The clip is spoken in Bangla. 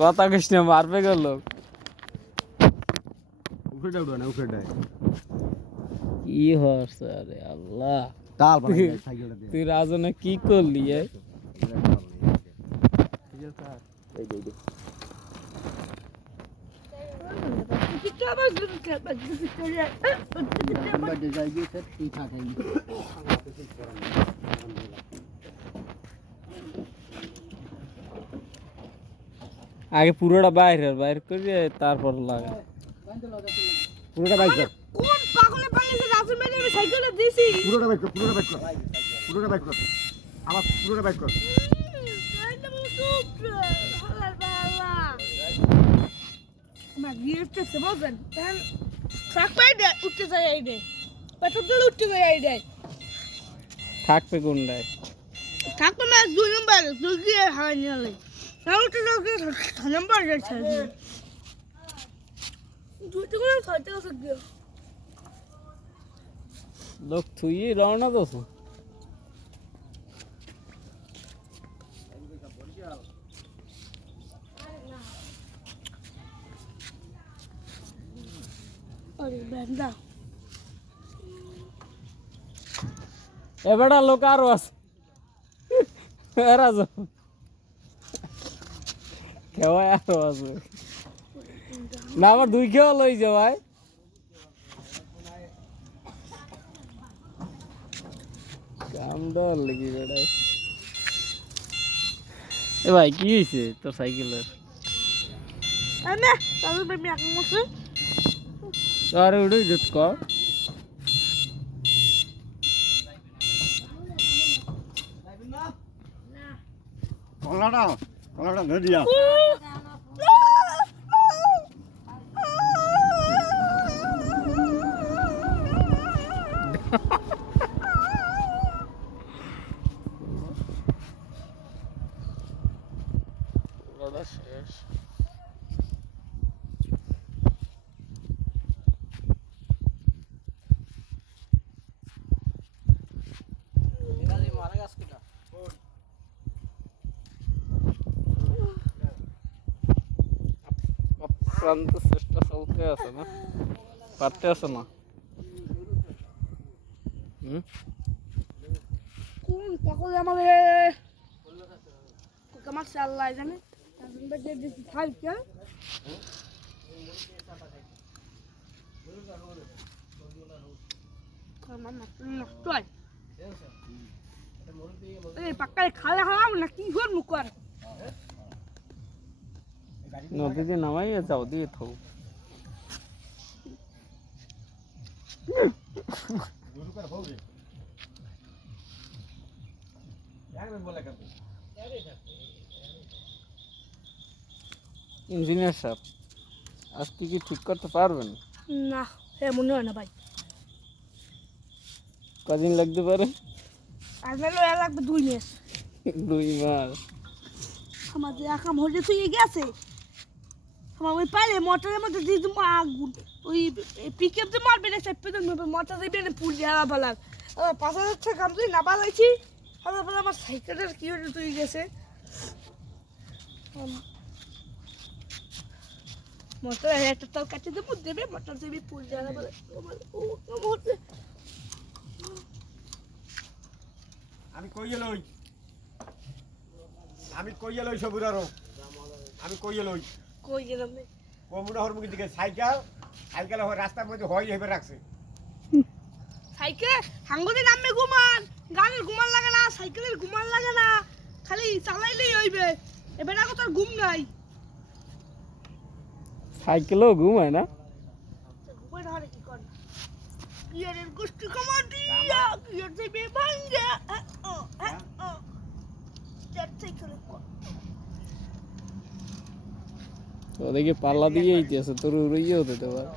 কথা কইস না মারবে গেল উপরে উঠো না উপরে ডাই কি হচ্ছে আরে আল্লাহ তাল বানাই সাইকেলটা দিয়ে তুই রাজনে কি করলি এই যে আগে পুরোটা বাইর করে তারপর লাগা পুরোটা বাইক কর কোন পাগলে পাগলে রাজু মেরে আমি সাইকেলটা দিছি পুরোটা বাইক কর পুরোটা বাইক কর আবার পুরোটা বাইক কর আমার গিয়েছে বলছেন তাহলে ট্রাক পাই দে উঠতে যাই এই দে পেট্রোল দিলে উঠতে যাই এই দে থাকবে কোনটায় থাকতো না 2 নম্বর জলদি হাওয়া নিলে তাহলে তো জলদি নম্বর যাচ্ছে দুটো করে খাইতে গেছে গিয়ে লোক তুই রওনা দোস আরে বেন্দা এবারে লোক আরো আছে রাজ কেওয়া আরো আছে না আমার 2 কেওয়া লই যা ভাই কাম ডর লাগি বেটা এ ভাই কি হইছে তোর সাইকেলের আরে তাহলে বেবি এক মুছে আরে উড়ে যেত কর কলাটা ধরে দিয়া শেষ প্রান্ত চেষ্টা চলতে আছে না পারতে আছে না কোন পাগল আমাদের কামাক আল্লাহ জানে তারপর বেজে দিছি সাইকেল মামা নষ্ট হয় এই পাক্কায় খালে হারাম না কি হল মুখ আর নদীতে নামাই যাও দিয়ে থো ইঞ্জিনিয়ার সাহেব আজকে কি ঠিক করতে পারবেন না হ্যাঁ মনে হয় না ভাই কদিন লাগতে পারে আর মেলো লাগবে 2 মাস 2 মাস আমাদের একা মরে তুই গেছে আমার ওই পাইলে মোটরের মধ্যে দিয়ে দেবো আগুন ওই পিকআপ দিয়ে মারবে না চাপে দেবো মোটর দিয়ে বেনে পুল দিয়ে বালার 5,000 টাকা আমি না বালাইছি আমার সাইকেলের কি হয়ে তুই গেছে মোটর একটা তাল কাটে দেবো দেবে মোটর দেবে পুল দিয়ে বালার আমি কইয়ে লই সবুরারো আমি কইয়ে লই কই গেলাম কমুনা হরমুখি দিকে সাইকেল রাস্তার মধ্যে হয় হেবে রাখছে সাইকেল হাঙ্গুদের নামে ঘুমান গাড়ির ঘুমান লাগে না সাইকেলের ঘুমান লাগে না খালি চালাইলেই হইবে এবার এখন তোর ঘুম নাই সাইকেলও ঘুমায় না ঘুমাই ধরে কি কর ইয়ারের গোষ্ঠী কমার দিয়া ইয়ার যাইবে ভাঙ্গা চার সাইকেল ওদিকে পাল্লা দিয়ে ইতিহাসে তোর উড়িয়ে হতে পারে